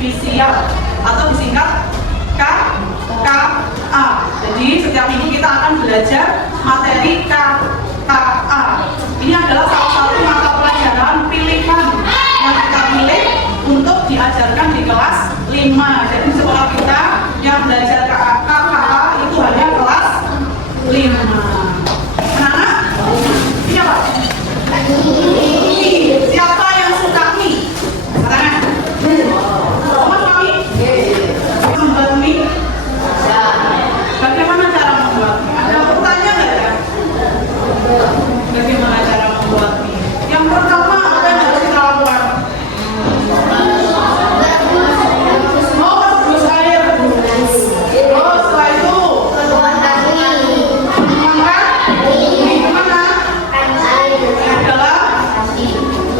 Fisial atau disingkat KKA. Jadi setiap minggu kita akan belajar materi KKA. Ini adalah salah satu mata pelajaran pilihan yang kita pilih untuk diajarkan di kelas 5. Jadi sekolah kita yang belajar KKA itu hanya kelas 5. Anak-anak, ini apa? Siapa yang suka mie? Katakan. Mas mami? Membuat mie? Bagaimana cara membuat mie? Ada pertanyaan nggak ya? Bagaimana cara membuat mie? Yang pertama apa yang harus kita lakukan? Oh, rebus air. Oh, setelah itu tuangkan mie kemana? Adalah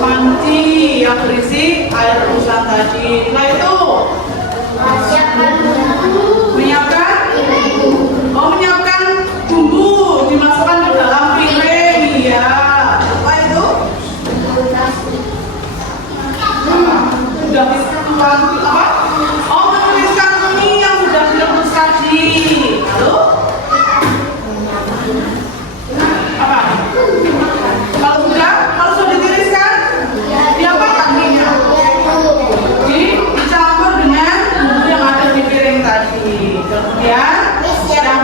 panci yang berisi air rebusan tadi. Setelah itu menyiapkan bumbu, dimasukkan ke dalam piring, ya. Setelah itu sudah dituang apa? Oh, menuliskan mie yang sudah direbus tadi. Lalu apa? Kalau sudah ditiriskan, diapakan mie-nya? Dicampur dengan bumbu yang ada di piring tadi. Kemudian yang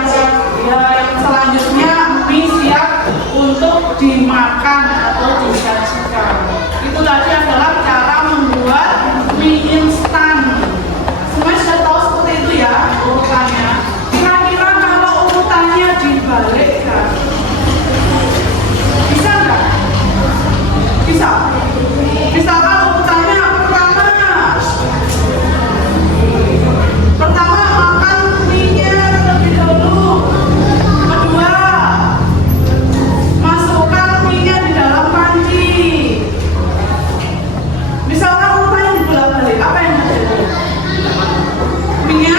selanjutnya mie siap untuk dimakan atau disajikan. Itu tadi adalah cara membuat mie instan. Semua sudah tahu seperti itu ya urutannya. Kira-kira kalau urutannya dibalikkan, bisa nggak? Bisa. Misalkan urutannya pertama makan mie-nya terlebih dahulu. Kedua, masukkan mie-nya di dalam panci. Misalkan urutannya dibolak-balik, apa yang terjadi? Mie-nya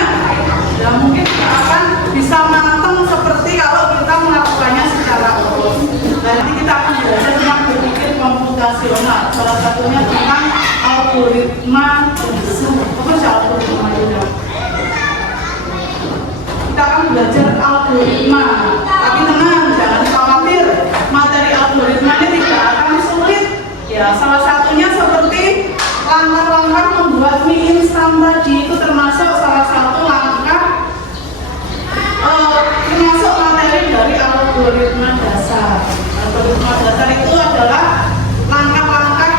ya mungkin tidak akan bisa matang seperti kalau kita melakukannya secara urut. Nanti kita akan belajar tentang berpikir komputasional. Salah satunya tentang algoritma. Apa sih algoritma juga? Kita akan belajar algoritma. Tapi tenang, jangan khawatir. Materi algoritma ini tidak akan sulit. Ya, salah satunya seperti langkah-langkah membuat mie instan tadi itu termasuk salah satu langkah termasuk materi dari algoritma dasar. Algoritma dasar itu adalah langkah-langkah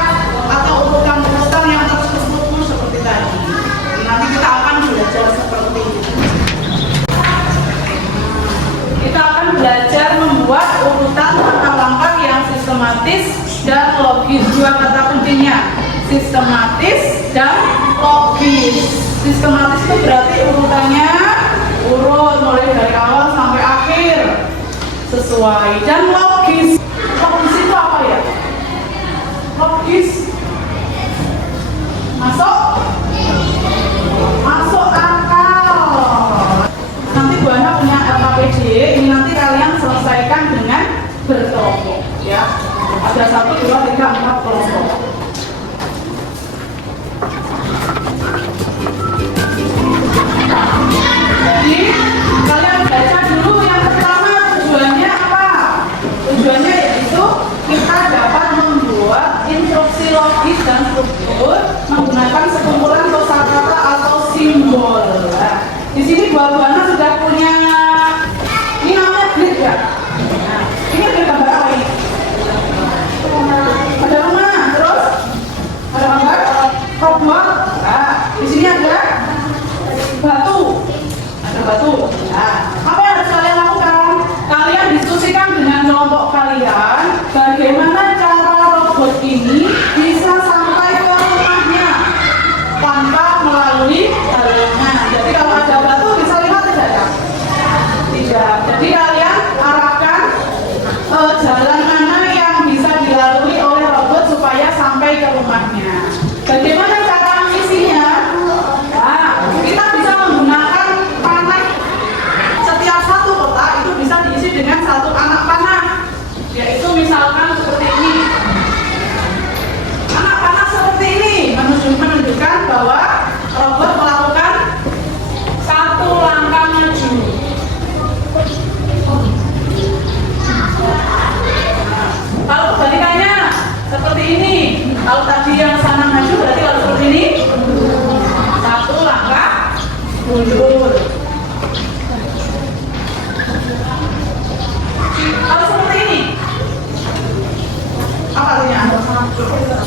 atau urutan-urutan yang terstruktur seperti tadi. Nanti kita akan belajar seperti itu. Kita akan belajar membuat urutan langkah-langkah yang sistematis dan logis. Dua kata kuncinya, sistematis dan logis. Sistematis itu berarti urutannya urut mulai dari awal sampai akhir sesuai, dan logis. Logis itu apa ya? Logis masuk akal. Nanti Bu Ana punya LKPD, ini nanti kalian selesaikan dengan berkelompok ya. Ada 1, 2, 3, 4 kelompok. Jadi kalian baca dulu yang pertama tujuannya apa? Tujuannya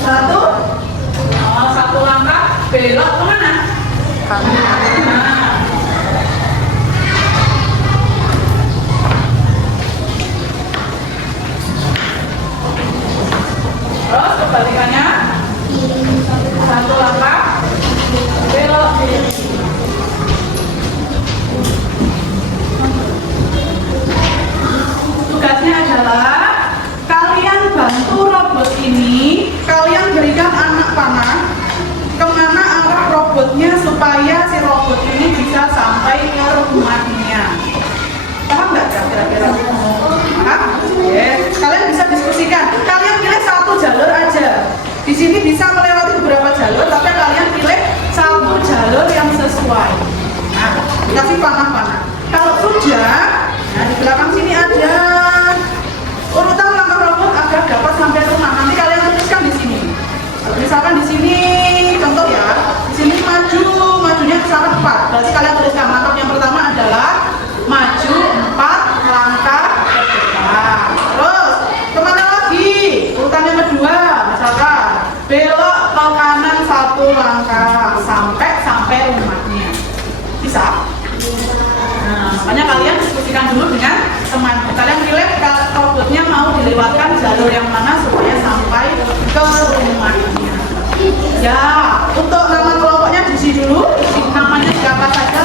Satu. Oh, satu langkah belok kemana? Nah. Terus kebalikannya. Satu langkah belok kiri. Tugasnya adalah kalian bantu robot ini, kalian berikan anak panah kemana arah robotnya supaya si robot ini bisa sampai ke rumahnya. Paham nggak kira-kira? Paham? Yes. Kalian bisa diskusikan. Kalian pilih satu jalur aja. Di sini bisa melewati beberapa jalur, tapi kalian pilih satu jalur yang sesuai. Nah, dikasih panah-panah. Kalau sudah, nah di belakang sini ada urutan langkah robot agar dapat sampai rumah. Nanti kalian tuliskan di sini. Misalkan di sini, contoh ya, di sini majunya ke arah 4. Berarti kalian tuliskan langkah yang pertama adalah maju 4 langkah ke depan. Terus kemana lagi? Urutan yang kedua, misalkan belok ke kanan 1 langkah sampai rumahnya. Bisa? Nah, makanya kalian diskusikan dulu dengan teman. Kalian pilih robotnya mau dilewatkan jalur yang mana supaya sampai ke rumahnya. Ya, untuk nama kelompoknya diisi dulu. Namanya siapa saja.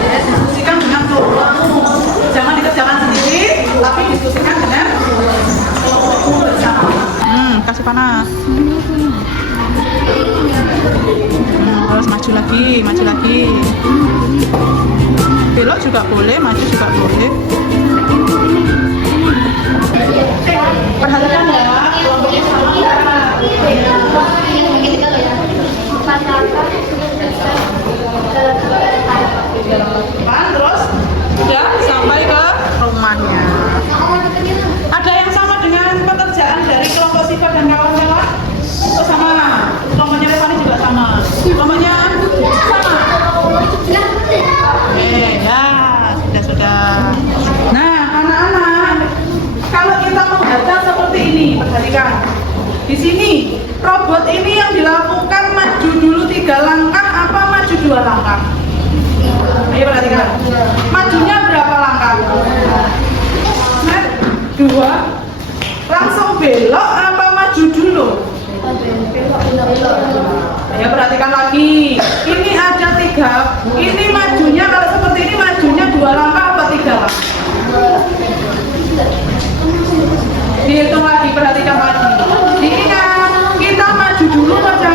Ya, diskusikan dengan kelompokmu. Jangan dikerjakan sendiri, tapi diskusikan dengan kelompokmu bersama. Kasih panas. Terus maju lagi. Belok juga boleh, maju juga boleh. Perhatikan ya, kelompoknya sama terus sudah sampai ke rumahnya. Ada yang sama dengan pekerjaan dari kelompok sifat dan kawan-kawan? Oh, sama. Kelompoknya Revani juga sama. Kelompoknya sama. Ya, sudah. Nah, anak-anak, kalau kita membaca seperti ini, perhatikan. Di sini, robot ini yang dilakukan maju dulu 3 langkah apa maju 2 langkah? Ayo perhatikan. Majunya berapa langkah? 2. Langsung belok apa maju dulu? Ya, perhatikan lagi. Ini ada 3. Ini majunya kalau seperti ini majunya 2 langkah apa 3 langkah? Dihitung lagi, perhatikan lagi. Diingat, kita maju dulu saja.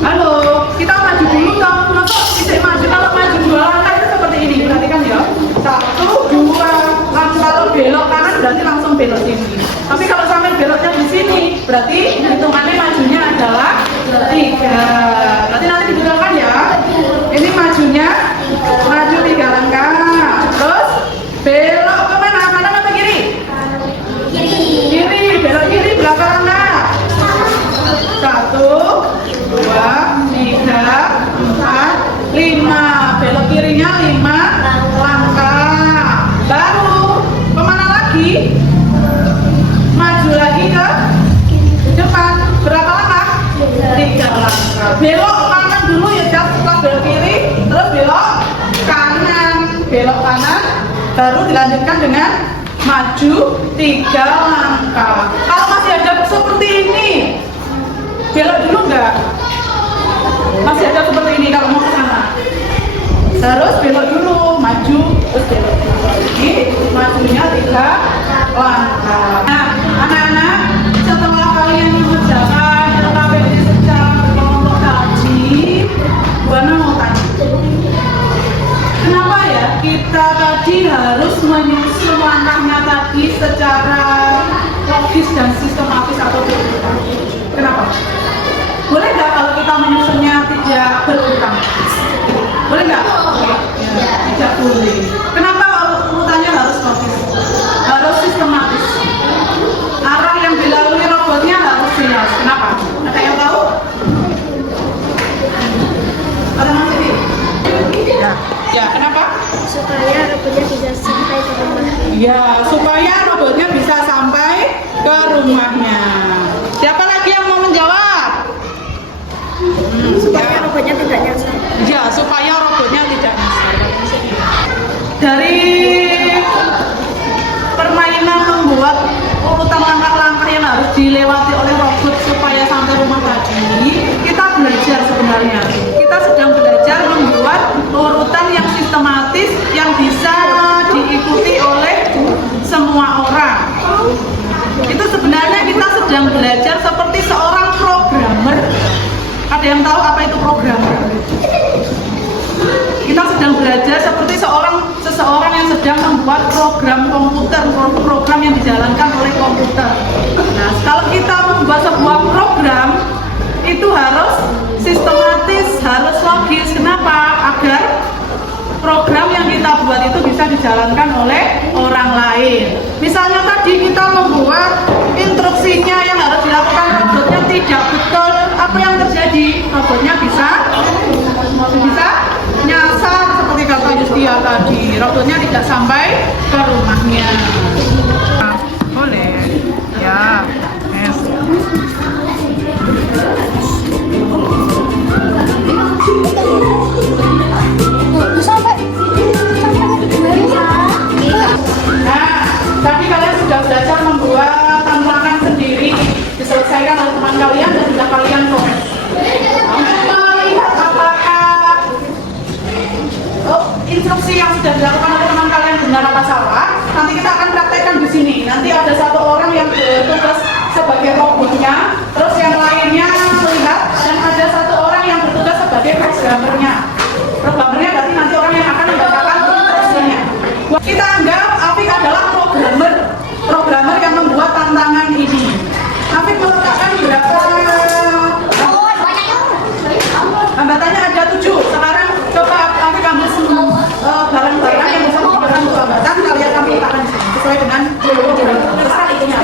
Halo, kita maju dulu toh. Maka tidak maju kalau maju 2 langkah itu seperti ini. Perhatikan ya. 1, 2. Langsung kalau belok kanan berarti langsung belok sini. Tapi kalau sampai beloknya di sini, berarti hitungannya majunya adalah 3. Berarti nanti dibetulkan ya. Ini majunya maju 3 langkah. Terus belok ke mana? Kanan atau kiri? Kiri. Belok kiri berapa langkah? 1, 2, 3, 4, 5. Belok kirinya 5 langkah. Baru kemana lagi? Maju lagi ke depan. Berapa langkah? 3 langkah. Belok kanan dulu ya, setelah belok kiri, terus belok kanan. Belok kanan, baru dilanjutkan dengan maju 3 langkah. Kalau masih ada seperti ini, belok dulu enggak? Masih ada seperti ini kalau mau ke sana. Terus belok dulu, maju, terus belok lagi, majunya 3 langkah. Nah, anak-anak, setelah kalian mengerjakan LKPD secara berkelompok tadi, Bu Ana mau tanya, kenapa ya kita tadi harus menyusun langkahnya tadi secara logis dan sistematis atau berurutan? Kenapa? Boleh nggak kalau kita menyusunnya tidak berurutan? Boleh nggak? Ya, tidak boleh. Kenapa urutannya harus logis? Harus sistematis. Arah yang dilalui robotnya harus jelas. Kenapa? Ada yang tahu? Ada masih? Ya, kenapa? Supaya robotnya bisa sampai ke rumah. Ya, supaya robotnya bisa sampai ke rumahnya. Siapa lagi yang mau menjawab? Supaya robotnya tidak nyasar. Ya, supaya robotnya tidak nyasar. Dari permainan membuat urutan langkah-langkah yang harus dilewati oleh robot supaya sampai rumah tadi, kita belajar sebenarnya. Kita sedang belajar membuat urutan yang sistematis yang bisa diikuti oleh semua orang. Itu sebenarnya kita sedang belajar seperti seorang programmer. Ada yang tahu apa itu programmer? Kita sedang belajar seperti seseorang yang sedang membuat program komputer, program yang dijalankan oleh komputer. Nah, kalau kita membuat sebuah program itu harus sistematis, harus logis. Kenapa? Agar program yang kita buat itu bisa dijalankan oleh orang lain. Misalnya tadi kita membuat instruksinya yang harus dilakukan robotnya tidak betul, apa yang terjadi? Robotnya bisa nyasar seperti kata Justia tadi. Robotnya tidak sampai ke rumahnya. Boleh, ya. Yes. Nah, tadi kalian sudah belajar membuat tantangan sendiri, diselesaikan oleh teman kalian dan sudah kalian tulis. Melihat apakah instruksi yang sudah dilakukan oleh teman kalian benar apa salah, nanti kita akan praktekkan di sini. Nanti ada satu orang yang bertugas sebagai robotnya, terus yang lainnya melihat, dan ada satu orang yang bertugas sebagai programmernya. Programmernya berarti nanti orang yang akan membacakan instruksinya. Kita anggap Afik adalah programmer yang membuat tantangan ini. Afik meletakkan berapa hambatannya? Ada 7. Sekarang coba Afik ambil barang-barang yang bisa menggunakan untuk hambatan, kalian kami letakkan di sini sesuai dengan besar itunya.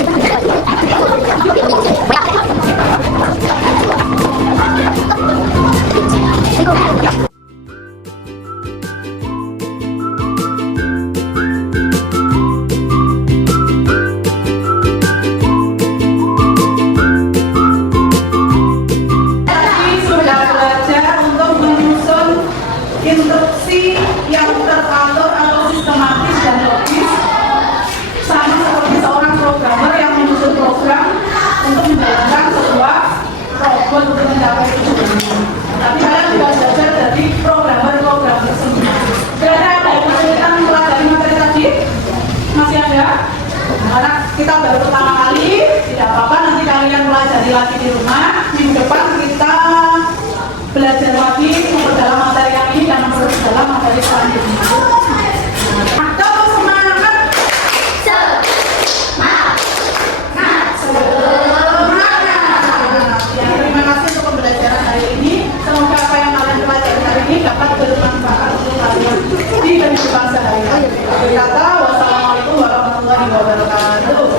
Instruksi yang teratur atau sistematis dan logis, sama seperti seorang programmer yang menyusun program untuk menjalankan sebuah robot untuk mencapai tujuan. Tapi kalian juga belajar dari programmer tersebut. Kira-kira ada yang kesulitan mempelajari materi tadi? Masih ada? Karena kita baru pertama kali, tidak apa-apa, nanti kalian pelajari lagi di rumah. Minggu depan kita belajar lagi memperdalam materi yang ini dan memperdalam materi selanjutnya. Atau semangat. Ya, terima kasih untuk pembelajaran hari ini. Semoga apa yang kalian pelajari hari ini dapat bermanfaat untuk kalian di kehidupan sehari-hari. Akhir kata, wassalamualaikum warahmatullahi wabarakatuh.